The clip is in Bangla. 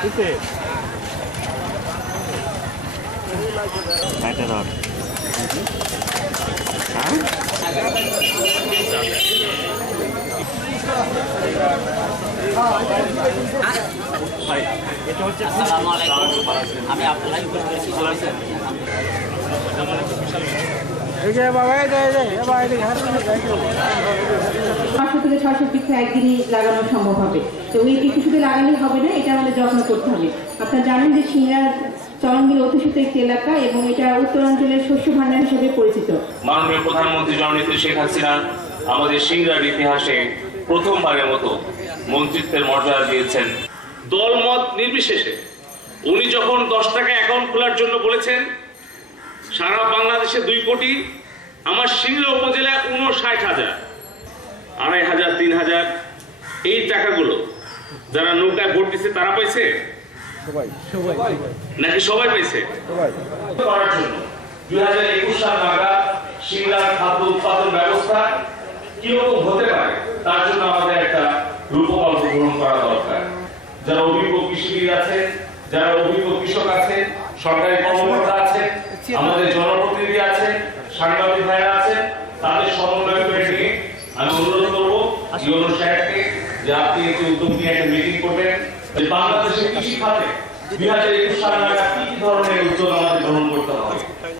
আমি আপনার থেকে 600 বৃক্ষ একদিনই লাগানো সম্ভব হবে। তো ওই বৃক্ষ শুধু লাগালেই হবে না, এটা আমাদের যত্ন করতে হবে। আপনারা জানেন যে সিংড়া চরণবিল অধ্যুষিত একটি এলাকা এবং এটা উত্তরাঞ্চলের শস্য ভাণ্ডার হিসেবে পরিচিত। মাননীয় প্রধানমন্ত্রী জননেত্রী শেখ হাসিনা আমাদের সিংড়ার ইতিহাসে প্রথমবারের মতো মন্ত্রিত্বের মর্যাদা দিয়েছেন। দলমত নির্বিশেষে উনি যখন 10 টাকা অ্যাকাউন্ট খোলার জন্য বলেছেন, সারা বাংলাদেশে 2 কোটি, আমার সিংড়া উপজেলায় 59,000, 2,500, 3,000 এই টাকাগুলো যারা নৌকায় ভোট দিচ্ছে তারা পাইছে নাকি সবাই পাইছে? করার জন্য 2021 সাল নাগাদ সিংড়ার খাদ্য উৎপাদন ব্যবস্থা কিরকম হতে পারে তার জন্য আমাদের একটা রূপকল্প গ্রহণ করা দরকার। যারা অভিজ্ঞ কৃষিবিদ আছে, যারা অভিজ্ঞ কৃষক আছে, সরকারি কর্মকর্তা আছে, আমাদের জনপ্রতিনিধি আছে, সাংবাদিক ভাইরা আছে, তাদের সমন্বয় করে নিয়ে আমি অনুরোধ করবো ইউনো সাহেবকে যে আপনি একটি উদ্যোগ নিয়ে একটা মিটিং করবেন যে বাংলাদেশের কৃষি খাতে 2021 সাল নাগাদ কি ধরনের উদ্যোগ আমাদের গ্রহণ করতে হবে।